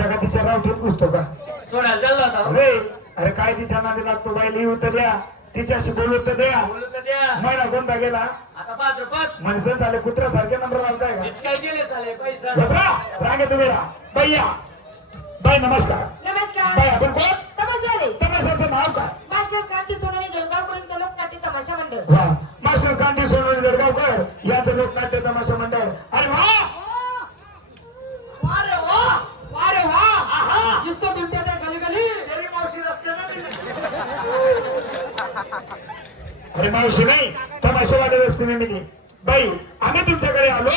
आता का तिच्या रावठीत घुसतो का सोडायला चालला होता हो. अरे अरे काय तिच्या नादी लागतो बाई लिहू तर द्या तिच्याशी बोलू तर द्या बोलू तर द्या. महिना कोणता गेला आता पाच रुपयात म्हणजे झाले कुत्र्यासारखे नंबर लावताय का हेच काय केले चालेल पैसा बसरा रांगे तुम्ही राहा भैया बाई नमस्कार नमस्कार. बाई आपण कोण तमाशवाले तमाशाचं नाव काय मास्टर क्रांती सोनवणे जळगावकरांचा लोकनाट्य तमाशा मंडळ. वा मास्टर कांती सोनवणे जळगावकर यांचं लोकनाट्य तमाशा मंडळ अरे वा अरे वा वारे वाह जिसको ढूंढते थे गली गली तेरी मावशी रस्ते में अरे मावशी नाही तमाशावाले रस्ते मिळली बाई आम्ही तुमच्याकडे आलो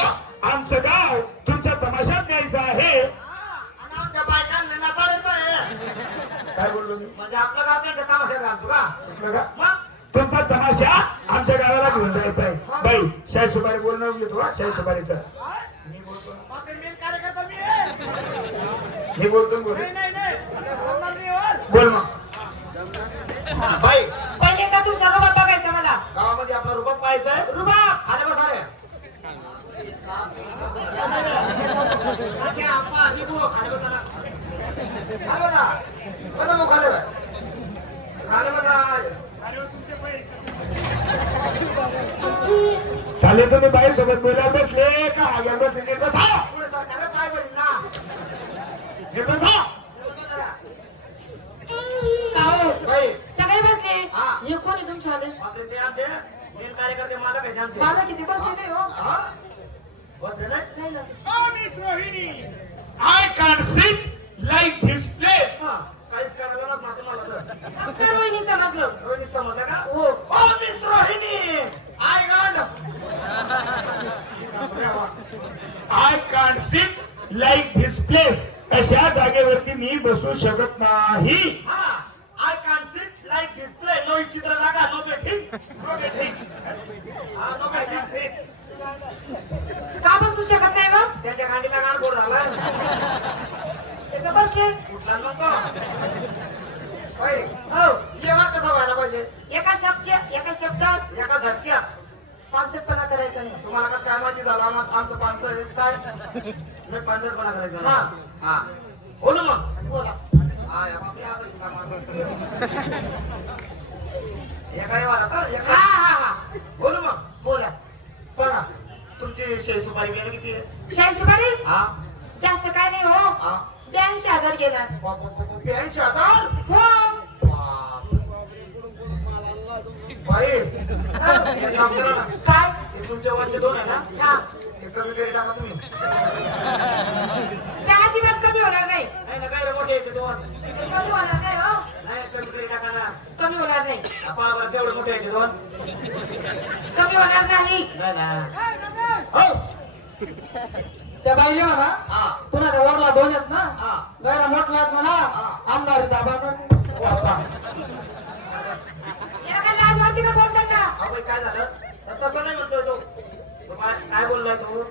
आमचं गाव तुमच्या तमाशात न्यायचं आहे आणि आमच्या बायकांना नाचाडायचं आहे काय बोललो मी म्हणजे आपलं गाव त्यांच्या तमाशात घालतो का म्हटलं का? मग तुमचा तमाशा आमच्या गावाला घेऊन जायचा आहे बाई शाही सुपारी बोलणं घेतो हा शाही सुपारीचं मी बोलतो माझे मेन कार्यकर्ता मी आहे. मी बोलतो बोल नाही जमणार नाही वर. बोल मग बाई पहिल्यांदा तुमचा रुबाब बघायचा मला. गावामध्ये आपला रुबाब पाहायचा आहे रुबाब आले बस आले चालेल तुम्ही बाई सोबत बोलायला बसले का आग्या बसले नीट बसा नीट बसा काहो, बाई सगळे बसले हा. हे कोण आहे तुमच्यावाले? आपले ते आमचे मेन कार्यकर्ते मला काही आमचे मला किती बसले नाही हो. हा? बसले नाही? नाही ना. I can't sit like this place. हा, काहीच करायला नको ना तुम्हाला तर. फक्त रोहिणी समजलं. रोहिणी समजलं का हो. Oh miss Rohini I God I can't sit like this place. अशा जागेवरती मी बसू शकत नाही. हा I can sit like display no चित्र जागा नो बेटिंग हा नो बेटिंग का बसू शकत नाही मग? त्याच्या गाडीला गाड गोड झाला तिथं बसले. कुठला नको होय हो. जेव्हा कसा व्हायला पाहिजे एका शब्दात एका झटक्यात पानसटपणा करायचा नाही. तुम्हाला कसं काय माहिती झालं आमचं पानसं काय मी पानसटपणा करायचा हा. हा हो ना मग बोला. हा या बापरे, आता दिसला मला. एका येवाला का हा एका हा हा हो ना मग बोला. सांगा तुमची शेळी सुपारी बियाणं किती आहे शाही सुपारी हा जास्त काय नाही हो. हा 82,000 घेणार. 82,000 हो. बाई एक काम करा ना काय? हे तुमच्या वरचे दोन आहे ना हा. ते कमी करी टाका तुम्ही त्या अजिबात कमी होणार नाही. नाही ना काय रे मोठे आहे ते दोन कमी होणार नाही हो. नाही कमी करी टाका ना कमी होणार नाही. आपण तेवढे मोठे आहे ते दोन कमी होणार नाही. नाही ना हो त्या बाईले म्हणा हा पुन्हा त्या वडला दोन आहेत ना हा गैरा मोठला आहेत म्हणा हा. आमदार दाबा बापा. याला काय लाज वाटते का बोलताना? आपण काय झालं तर तसं नाही म्हणतोय तो तो काय बोललाय तू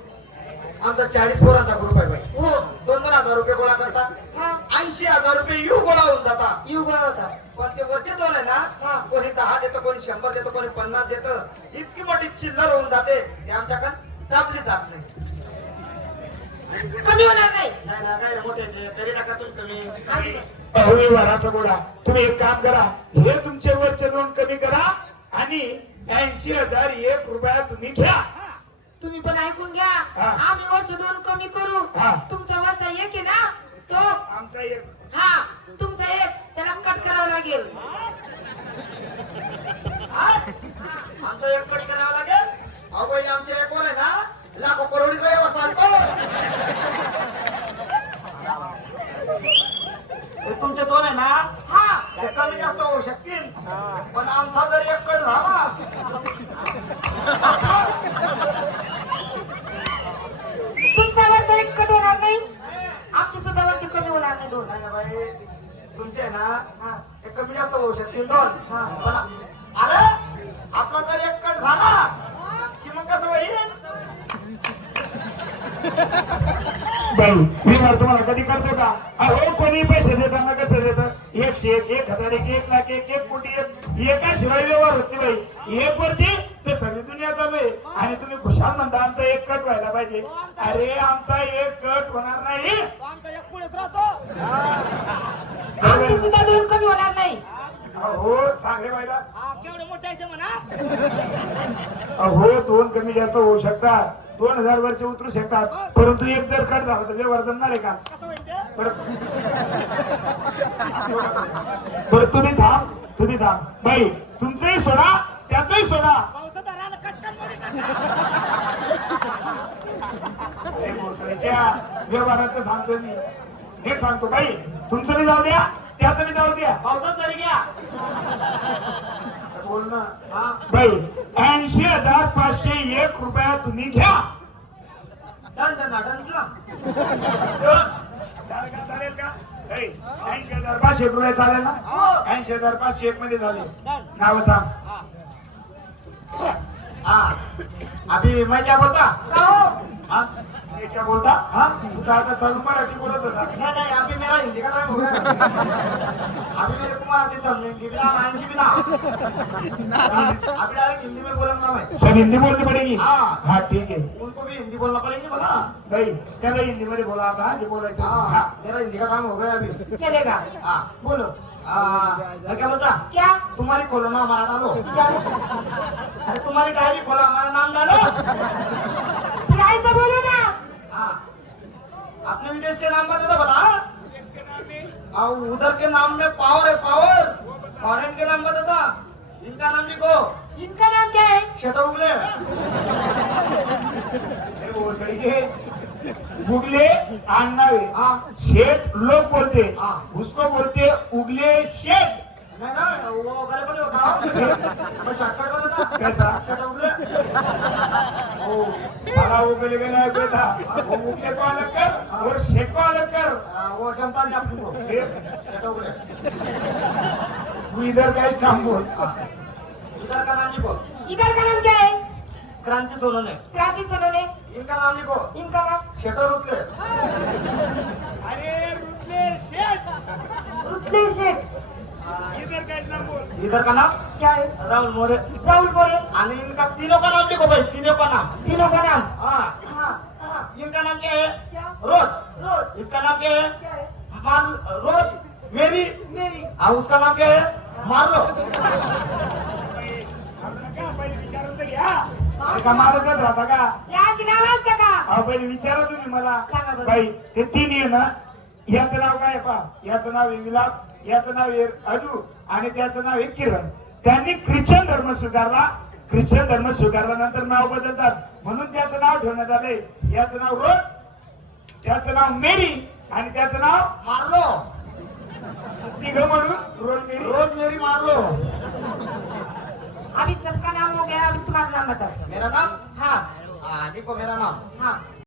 आमचा 40 पोरांचा ग्रुप आहे बाई हो. 2,000 रुपये गोळा करता हा. 80,000 रुपये यू गोळा होऊन जाता येऊ गया होता. पण ते वरचे दोन आहे हा. ना कोणी 10 देतं कोणी 100 देतं कोणी 50 देतं इतकी मोठी चिल्लर होऊन जाते ते आमच्याकडे दाबली जात नाही कमी होणार नाही. नाही ना काय रे मोठे ते तरी टाका तुम्ही कमी अहोवाराचा गोडा तुम्ही एक काम करा हे तुमचे वरचे दोन कमी करा आणि 80,001 रुपया तुम्ही घ्या तुम्ही पण ऐकून घ्या. हा. आम्ही वर्ष दोन कमी करू. हा. तुमचा वरचा एक आहे ना तो आमचा एक हा तुमचा एक त्याला कट करावं लागेल. आमचा एक कट करावा लागेल अहो बाई आमचे एक वर आहे ना लाखो करोडीचा व्यवहार चालतो हे तुमचे दोन आहे ना हा ते कमी जास्त होऊ शकतील पण आमचा जर एक कट झाला तुमचा वरचा एक कट होणार नाही. आमची सुद्धा वरची कमी होणार नाही दोन. नाही ना बाई तुमचे आहे ना हा. ते कमी जास्त होऊ शकतील दोन हा. पण अरे आपला जर एक कट झाला की मग कसं होईल बाई विमा तुम्हाला कधी करतो का अहो कोणी पैसे देताना कसं देतं 101 1,001 1,00,000 1 कोटी एकाशिवाय व्यवहार होत नाही बाई एक वरची तर सगळी दुनिया चालू आहे आणि तुम्ही खुशाल म्हणता आमचा एक कट व्हायला पाहिजे अरे आमचा एक कट होणार नाही आमचा एक पुढेच राहतो आमची सुद्धा 2 कमी होणार नाही. हो सांगे बायला. केवढं मोठं आहे ते म्हणा. हो 2 कमी जास्त होऊ शकतात. 2000 वर्ष उतरू शकतात. परंतु एक जर कट झाला तर व्यवहार जमणार आहे का? कसं होईल ते? बरं तुम्ही थांब बाई, तुमचंही सोडा त्याचंही सोडा. पावसाचं रान कटकन मोडी टाका. अरे मोसळीच्या व्यवहाराचं सांगतो मी. हे सांगतो बाई, तुमचं बी जाऊ द्या त्याचं बी जाऊ द्या. पावसात तरी घ्या. बोल ना. बाई 80,501 रुपया तुम्ही घ्या. डन डन डन तुला. चालेल का? चालेल का? 80,501 रुपये चालेल ना? 80,501 मध्ये झाले. नाव सांग. हाँ अभी मैं क्या बोलता? का हो? हाँ? ये क्या बोलता? हाँ? तू तर आता चालू मराठी बोलत होता. नहीं नहीं अभी मेरा हिंदी का टाइम हो गया. अभी मेरे को मराठी समझने की बिना आएंगे बिना. अभी डायरेक्ट हिंदी में बोलूंगा मैं. सब हिंदी बोलनी पडेगी. हाँ. हाँ ठीक है. उनको भी हिंदी बोलना पड़ेगी बोला. बाई त्याला हिंदी मध्ये बोला आता जे बोलायचं. हाँ हाँ. मेरा हिंदी का टाइम हो गया अभी. चलेगा. हाँ बोलो. मैं क्या बोलता? क्या? तुम्हारी खोलो ना हमारा डालो. क्या? अरे तुम्हारी डायरी खोलो हमारा नाम डालो. फिर ऐसा बोलो ना. हाँ अपने विदेश के नाम बता दो बता. और उधर के नाम में पावर है पावर. फॉरेन के नाम बताता. इनका नाम लिखो. इनका नाम क्या है? शेटा उगले. अरे वो सही है. उगले आडनाव है. हाँ शेठ लोग बोलते. हाँ. उसको बोलते उगले शेठ. नहीं ना वो गले पते बताओ. मैं शॉर्टकट बताता. कैसा? शेटा उगले. ओ, साला उगले गया बेटा. वो उगले को अलग कर और शेठ को अलग कर. वो जमता नहीं आपको. फिर शेटा उगले. तू इधर का नाम बोल. इधर का नाम लिखो. इधर का नाम क्या है? क्रांति सोनोने. क्रांति सोनोने. इनका नाम लिखो. इनका नाम? शेटा रुतले. अरे रुतले शेठ. रुतले शेठ. इधर का नाम बोल. इधर का नाम क्या है? राहुल मोरे. राहुल मोरे. आणि इनका तीनों का नाम लिखो भाई. तीनों का नाम. तीनों का नाम? हाँ हाँ हाँ. इनका नाम क्या है? क्या? रोज. रोज. इसका नाम क्या है? क्या है? रोज मेरी. मेरी. और उसका नाम क्या है? मार्लो. का मारतच राहता का? या अशी नाव असतं का? अहो पहिले विचारा तुम्ही मला. सांगा बरं. बाई ते 3 आहे ना. याचं नाव काय आहे पहा. याचं नाव आहे विलास. याचं नाव आहे अजू आणि त्याचं नाव आहे किरण. त्यांनी ख्रिश्चन धर्म स्वीकारला. ख्रिश्चन धर्म स्वीकारल्यानंतर नाव बदलतात म्हणून त्याचं नाव ठेवण्यात आले. याचं नाव रोज, त्याचं नाव मेरी आणि त्याचं नाव मार्लो. तिघं म्हणून रोज मेरी. रोज मेरी मार्लो. अभी सबका नाम हो गया. अभी तुम्हारा नाम बताओ. मेरा नाम. हाँ हाँ देखो मेरा नाम. हाँ